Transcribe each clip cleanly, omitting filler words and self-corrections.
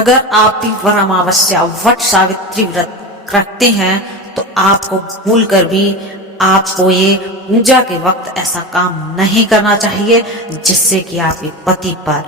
अगर आप भी वर अमावस्या वट सावित्री व्रत रखते हैं तो आपको भूल कर भी आपको ये पूजा के वक्त ऐसा काम नहीं करना चाहिए जिससे कि आपके पति पर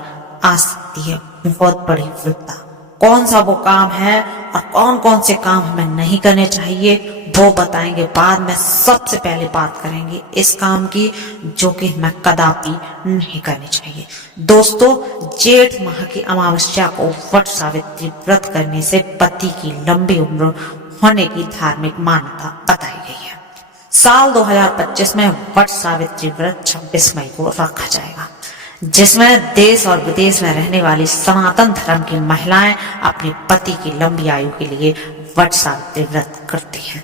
आ सकती है बहुत बड़ी विपदा। कौन सा वो काम है और कौन कौन से काम हमें नहीं करने चाहिए वो बताएंगे बाद में। सबसे पहले बात करेंगे इस काम की जो कि हमें कदापि नहीं करनी चाहिए। दोस्तों, जेठ माह की अमावस्या को वट सावित्री व्रत करने से पति की लंबी उम्र होने की धार्मिक मान्यता बताई गई है। साल 2025 में वट सावित्री व्रत 26 मई को रखा जाएगा, जिसमें देश और विदेश में रहने वाली सनातन धर्म की महिलाएं अपने पति की लंबी आयु के लिए वट सावित्री व्रत करती हैं।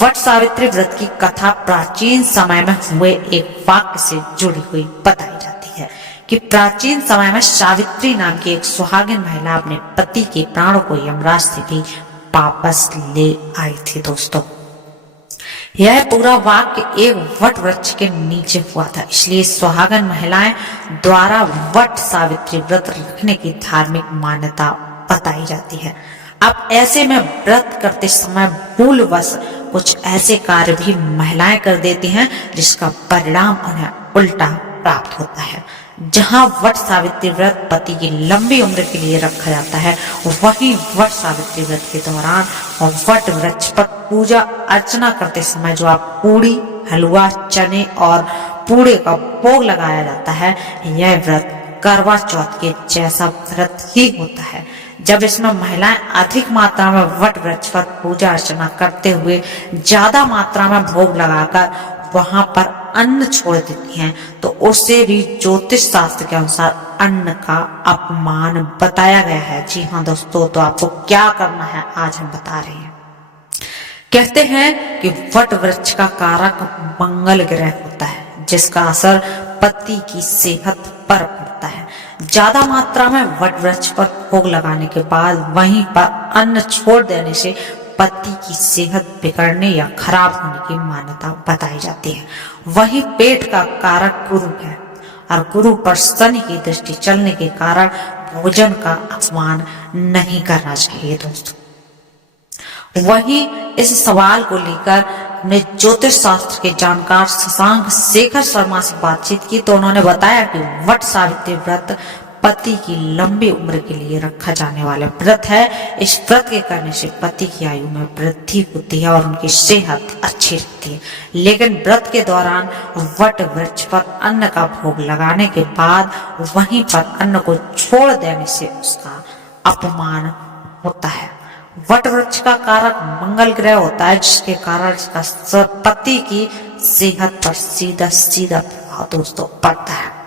वट सावित्री व्रत की कथा प्राचीन समय में हुए एक वाक्य से जुड़ी हुई बताई जाती है कि प्राचीन समय में सावित्री नाम की एक सुहागिन महिला अपने पति के प्राणों को यमराज से भी वापस ले आई थी। दोस्तों, यह पूरा वाक्य एक वट वृक्ष के नीचे हुआ था, इसलिए सुहागन महिलाएं द्वारा वट सावित्री व्रत रखने की धार्मिक मान्यता बताई जाती है। अब ऐसे में व्रत करते समय भूलवश कुछ ऐसे कार्य भी महिलाएं कर देती हैं जिसका परिणाम उन्हें उल्टा प्राप्त होता है। जहां वट सावित्री व्रत पति की लंबी उम्र के लिए रखा जाता है, वहीं वट सावित्री व्रत के दौरान और वट वृक्ष पर पूजा अर्चना करते समय जो आप पूड़ी, हलवा, चने और पूड़े का भोग लगाया जाता है, यह व्रत करवा चौथ के जैसा व्रत ही होता है। जब इसमें महिलाएं अधिक मात्रा में वट वृक्ष पर पूजा अर्चना करते हुए ज्यादा मात्रा में भोग लगाकर वहां पर अन्न छोड़ देती हैं, तो उससे भी ज्योतिष शास्त्र के अनुसार अन्न का अपमान बताया गया है। जी हाँ दोस्तों, तो आपको क्या करना है आज हम बता रहे हैं। कहते हैं कि वट वृक्ष का कारक मंगल ग्रह होता है, जिसका असर पति की सेहत पर पड़ता है। ज्यादा मात्रा में वट वृक्ष पर भोग लगाने के बाद वहीं पर अन्न छोड़ देने से पति की सेहत बिगड़ने या खराब होने की मान्यता बताई जाती है। वहीं पेट का कारक गुरु है और गुरु पर शनि की दृष्टि चलने के कारण भोजन का अपमान नहीं करना चाहिए। दोस्तों, वहीं इस सवाल को लेकर हमने ज्योतिष शास्त्र के जानकार शशांक शेखर शर्मा से बातचीत की, तो उन्होंने बताया कि वट सावित्री व्रत पति की लंबी उम्र के लिए रखा जाने वाला व्रत है। इस व्रत के करने से पति की आयु में वृद्धि होती है और उनकी सेहत अच्छी रहती है। लेकिन व्रत के दौरान वट वृक्ष पर अन्न का भोग लगाने के बाद वहीं पर अन्न को छोड़ देने से उसका अपमान होता है। वट वृक्ष का कारक मंगल ग्रह होता है, जिसके कारण इसका पति की सेहत पर सीधा सीधा प्रभाव दोस्तों पड़ता है।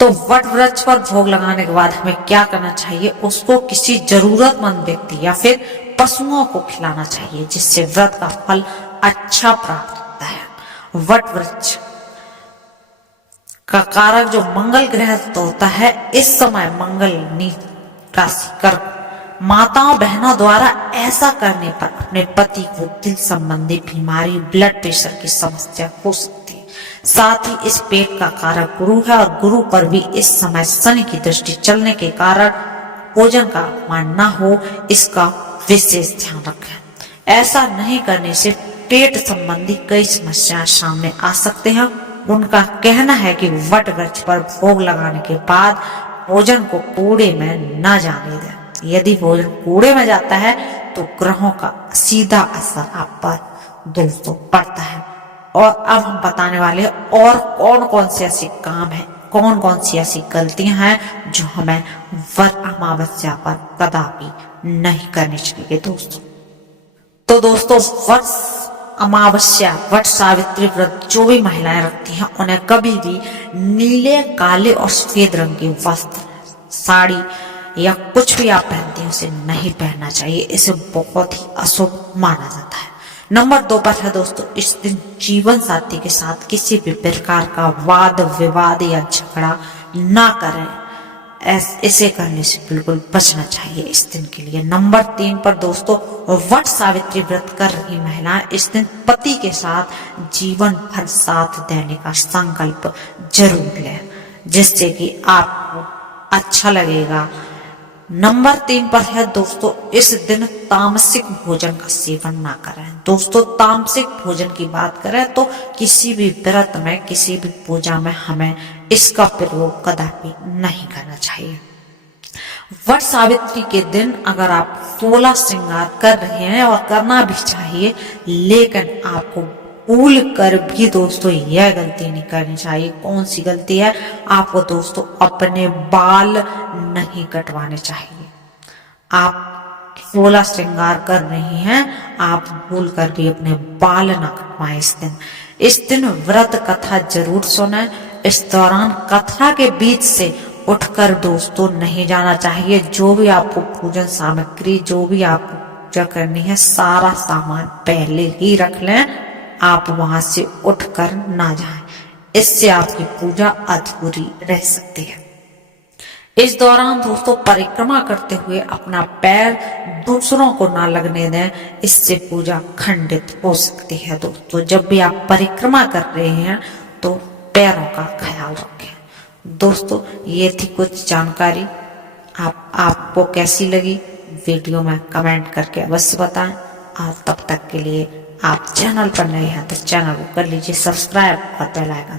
तो वट वृक्ष पर भोग लगाने के बाद हमें क्या करना चाहिए, उसको किसी जरूरतमंद व्यक्ति या फिर पशुओं को खिलाना चाहिए, जिससे व्रत का फल अच्छा प्राप्त होता है। वट वृक्ष का कारक जो मंगल ग्रह होता है, इस समय मंगल नीच राशि कर्क माताओं बहनों द्वारा ऐसा करने पर अपने पति को दिल संबंधी बीमारी, ब्लड प्रेशर की समस्या हो सकती है। साथ ही इस पेट का कारक गुरु है और गुरु पर भी इस समय शनि की दृष्टि चलने के कारण भोजन का अपमान न हो, इसका विशेष ध्यान रखें। ऐसा नहीं करने से पेट संबंधी कई समस्याएं सामने आ सकते हैं। उनका कहना है कि वट वृक्ष पर भोग लगाने के बाद भोजन को कूड़े में न जाने दें। यदि भोजन कूड़े में जाता है तो ग्रहों का सीधा असर आप पर दोस्तों पड़ता है। और अब हम बताने वाले हैं और कौन कौन से ऐसे काम हैं, कौन कौन सी ऐसी गलतियां हैं जो हमें वट अमावस्या पर कदापि नहीं करनी चाहिए। दोस्तों, तो दोस्तों, वट अमावस्या वट सावित्री व्रत जो भी महिलाएं रखती हैं, उन्हें कभी भी नीले, काले और सफेद रंग के वस्त्र, साड़ी या कुछ भी आप पहनती हैं उसे नहीं पहनना चाहिए। इसे बहुत ही अशुभ माना जाता है। नंबर 2 पर है दोस्तों, इस दिन जीवन साथी के साथ किसी भी प्रकार का वाद विवाद या झगड़ा ना करें। इसे करने से बिल्कुल बचना चाहिए इस दिन के लिए। नंबर 3 पर दोस्तों, वट सावित्री व्रत कर रही महिलाएं इस दिन पति के साथ जीवन भर साथ देने का संकल्प जरूर लें, जिससे कि आपको अच्छा लगेगा, नंबर 3 पर है दोस्तों, इस दिन तामसिक भोजन का सेवन ना करें। दोस्तों तामसिक भोजन की बात करें तो किसी भी व्रत में, किसी भी पूजा में हमें इसका प्रयोग कदापि नहीं करना चाहिए। वट सावित्री के दिन अगर आप 16 श्रृंगार कर रहे हैं, और करना भी चाहिए, लेकिन आपको भूल कर भी दोस्तों यह गलती नहीं करनी चाहिए। कौन सी गलती है? आपको दोस्तों अपने बाल नहीं कटवाने चाहिए। आप 16 श्रृंगार कर रही हैं, आप भूल कर भी अपने बाल ना कटवाएं इस दिन व्रत कथा जरूर सुने। इस दौरान कथा के बीच से उठकर दोस्तों नहीं जाना चाहिए। जो भी आपको पूजन सामग्री, जो भी आपको पूजा करनी है, सारा सामान पहले ही रख लें, आप वहां से उठकर ना जाएं। इससे आपकी पूजा अधूरी रह सकती है। इस दौरान दोस्तों परिक्रमा करते हुए अपना पैर दूसरों को ना लगने दें, इससे पूजा खंडित हो सकती है। दोस्तों जब भी आप परिक्रमा कर रहे हैं तो पैरों का ख्याल रखें। दोस्तों ये थी कुछ जानकारी। आपको कैसी लगी वीडियो में कमेंट करके अवश्य बताएं, और तब तक के लिए आप चैनल पर नए हैं तो चैनल को कर लीजिए सब्सक्राइब और बेल आइकन